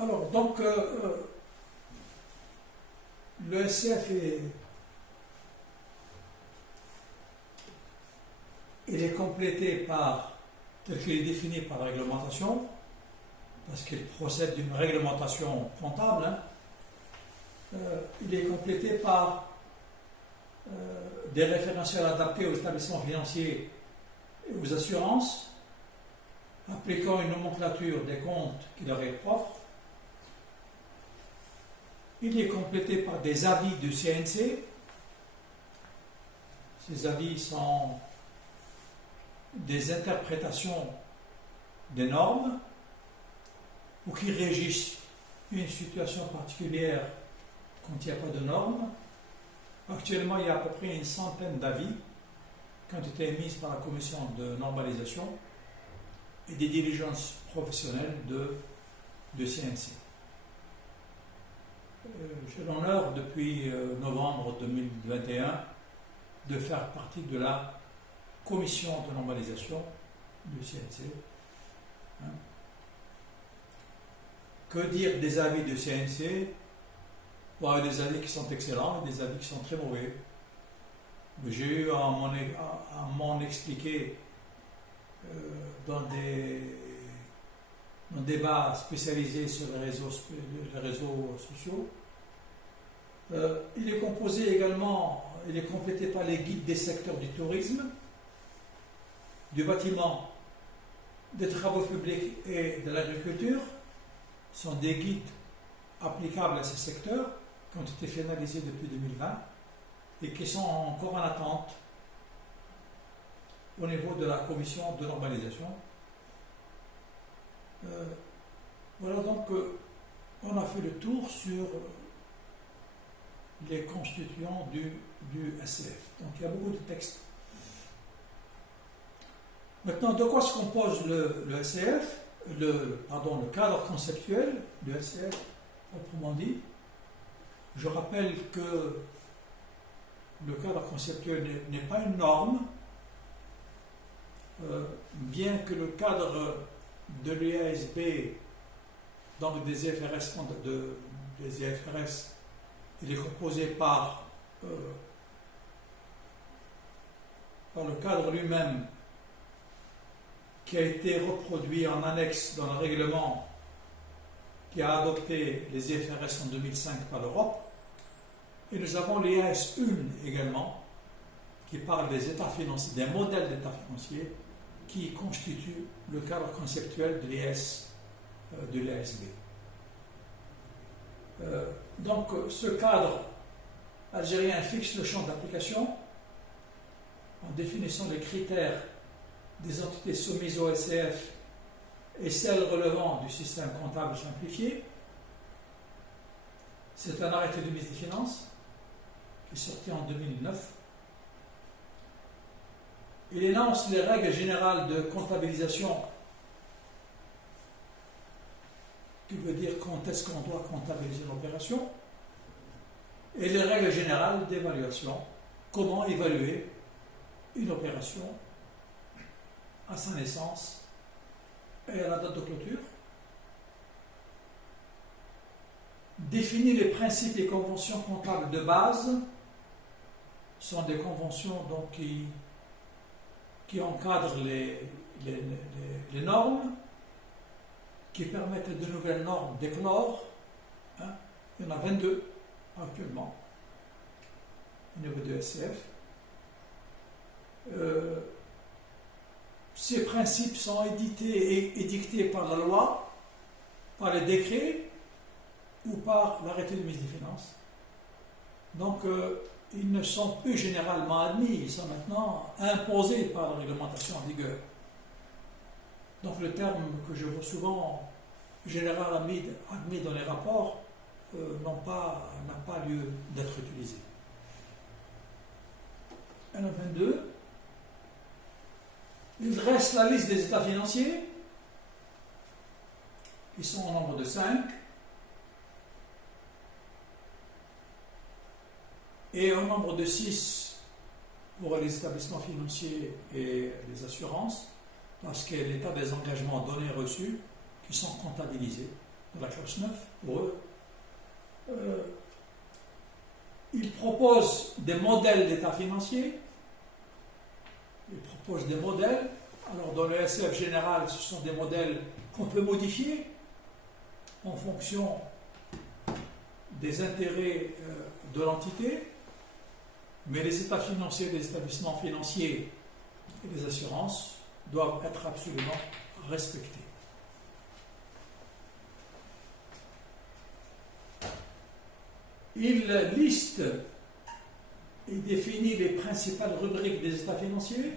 Alors, donc, le SCF il est complété par, tel qu'il est défini par la réglementation, parce qu'il procède d'une réglementation comptable, il est complété par des référentiels adaptés aux établissements financiers et aux assurances, appliquant une nomenclature des comptes qui leur est propre. Il est complété par des avis du CNC. Ces avis sont des interprétations des normes ou qui régissent une situation particulière quand il n'y a pas de normes. Actuellement, il y a à peu près une centaine d'avis qui ont été émis par la commission de normalisation et des diligences professionnelles de CNC. J'ai l'honneur, depuis novembre 2021, de faire partie de la commission de normalisation du CNC. Que dire des avis du CNC? Bon, il y a des avis qui sont excellents et des avis qui sont très mauvais. J'ai eu à m'en expliquer dans des débats spécialisés sur les réseaux sociaux. Il est composé également, il est complété par les guides des secteurs du tourisme, du bâtiment, des travaux publics et de l'agriculture. Ce sont des guides applicables à ces secteurs qui ont été finalisés depuis 2020 et qui sont encore en attente au niveau de la commission de normalisation. Voilà, donc on a fait le tour sur les constituants du SCF. Donc il y a beaucoup de textes. Maintenant, de quoi se compose le SCF, le cadre conceptuel du SCF, proprement dit? Je rappelle que le cadre conceptuel n'est pas une norme, bien que le cadre de l'IASB, donc des IFRS, il est composé par le cadre lui-même qui a été reproduit en annexe dans le règlement qui a adopté les IFRS en 2005 par l'Europe. Et nous avons l'IAS 1 également, qui parle des états financiers, des modèles d'états financiers qui constituent le cadre conceptuel de l'IASB. Donc, ce cadre algérien fixe le champ d'application en définissant les critères des entités soumises au SCF et celles relevant du système comptable simplifié. C'est un arrêté de ministre des Finances qui est sorti en 2009. Il énonce les règles générales de comptabilisation, qui veut dire quand est-ce qu'on doit comptabiliser l'opération, et les règles générales d'évaluation, comment évaluer une opération à sa naissance et à la date de clôture. Définit les principes et conventions comptables de base. Ce sont des conventions donc, qui encadrent les normes, qui permettent de nouvelles normes d'éclore. Il y en a 22 actuellement au niveau de SCF. Ces principes sont édictés par la loi, par les décrets ou par l'arrêté de ministre des Finances. Donc, ils ne sont plus généralement admis, ils sont maintenant imposés par la réglementation en vigueur. Donc, le terme que je vois souvent, général admis dans les rapports, n'a pas lieu d'être utilisé. N22. Il dresse la liste des états financiers, qui sont au nombre de 5, et au nombre de 6 pour les établissements financiers et les assurances, parce qu'il y a l'état des engagements donnés et reçus qui sont comptabilisés. de la classe 9 pour eux. Ils proposent des modèles d'état financier. Ils proposent des modèles. Alors dans le SF général, ce sont des modèles qu'on peut modifier en fonction des intérêts de l'entité, mais les états financiers des établissements financiers et les assurances doivent être absolument respectés. Il liste et définit les principales rubriques des états financiers.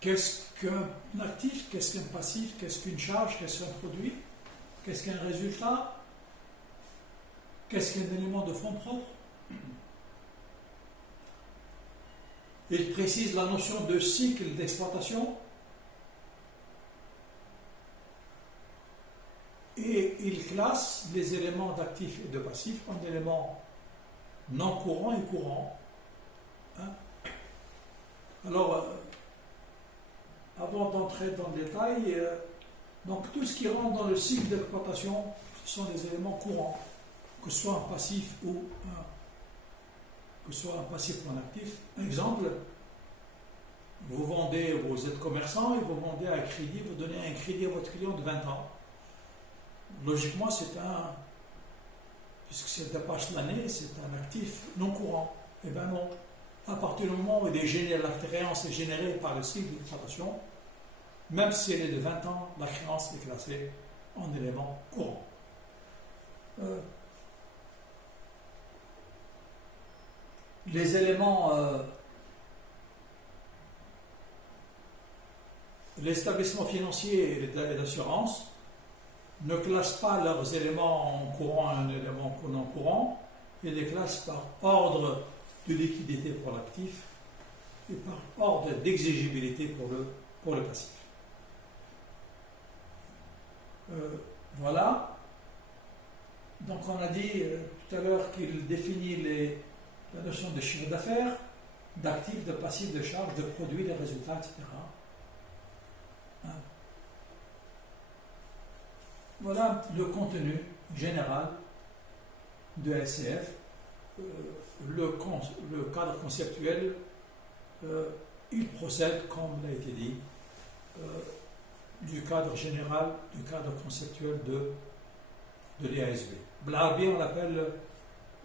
Qu'est-ce qu'un actif, qu'est-ce qu'un passif, qu'est-ce qu'une charge, qu'est-ce qu'un produit, qu'est-ce qu'un résultat, qu'est-ce qu'un élément de fonds propres. Il précise la notion de cycle d'exploitation et il classe les éléments d'actifs et de passifs en éléments non courants et courants. Hein? Alors, avant d'entrer dans le détail, donc tout ce qui rentre dans le cycle d'exploitation, ce sont des éléments courants, que ce soit un passif ou un actif. Exemple, vous êtes commerçant et vous vendez un crédit, vous donnez un crédit à votre client de 20 ans. Logiquement, puisque ça dépasse l'année, c'est un actif non courant. Eh bien non. À partir du moment où la créance est générée par le cycle d'exploitation, même si elle est de 20 ans, la créance est classée en élément courant. Les éléments, les établissements financiers et l'assurance ne classent pas leurs éléments en courant en élément non courant, ils les classent par ordre de liquidité pour l'actif et par ordre d'exigibilité pour le passif. Voilà. Donc on a dit tout à l'heure qu'il définit la notion de chiffre d'affaires, d'actifs, de passifs, de charges, de produits, de résultats, etc. Hein? Voilà le contenu général de SCF. Le cadre conceptuel, il procède, comme l'a été dit, du cadre général, du cadre conceptuel de l'IASB. Blabi, on l'appelle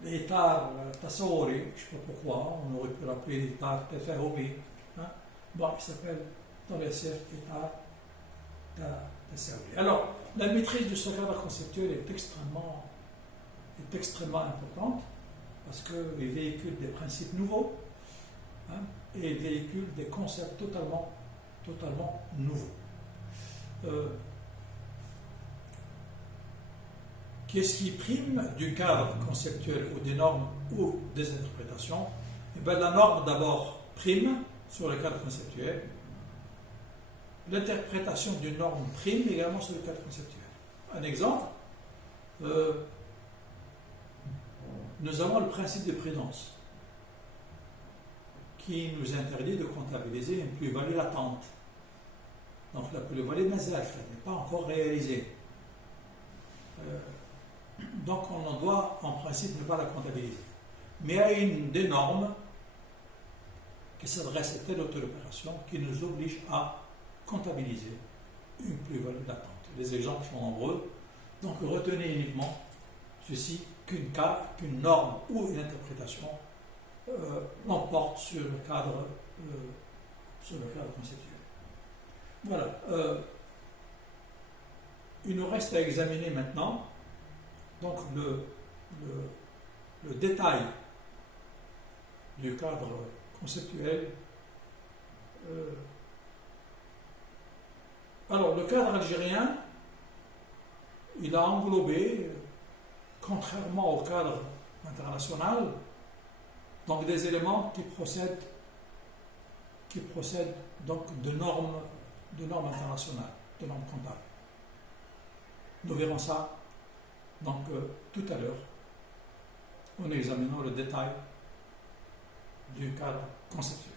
l'état tasawuri, je ne sais pas pourquoi, on aurait pu l'appeler l'état tafahoumi. Hein? Bon, il s'appelle dans les SF l'état tasawuri. Alors, la maîtrise de ce cadre conceptuel est extrêmement importante parce qu'il véhicule des principes nouveaux, hein, et il véhicule des concepts totalement nouveaux. Qu'est-ce qui prime du cadre conceptuel ou des normes ou des interprétations? Eh bien, la norme d'abord prime sur le cadre conceptuel. L'interprétation d'une norme prime également sur le cadre conceptuel. Un exemple, nous avons le principe de prudence qui nous interdit de comptabiliser une plus-value latente. Donc la plus-value mazal n'est pas encore réalisée. Donc on en doit en principe ne pas la comptabiliser. Mais il y a des normes qui s'adressent à telle ou telle opération qui nous obligent à comptabiliser une plus-value latente. Les exemples sont nombreux, donc retenez uniquement ceci, qu'une norme ou une interprétation l'emporte sur le cadre conceptuel. Voilà. Il nous reste à examiner maintenant donc le détail du cadre conceptuel. Alors, le cadre algérien, il a englobé, contrairement au cadre international, donc des éléments qui procèdent donc de normes internationales, de normes comptables. Nous verrons ça donc tout à l'heure en examinant le détail du cadre conceptuel.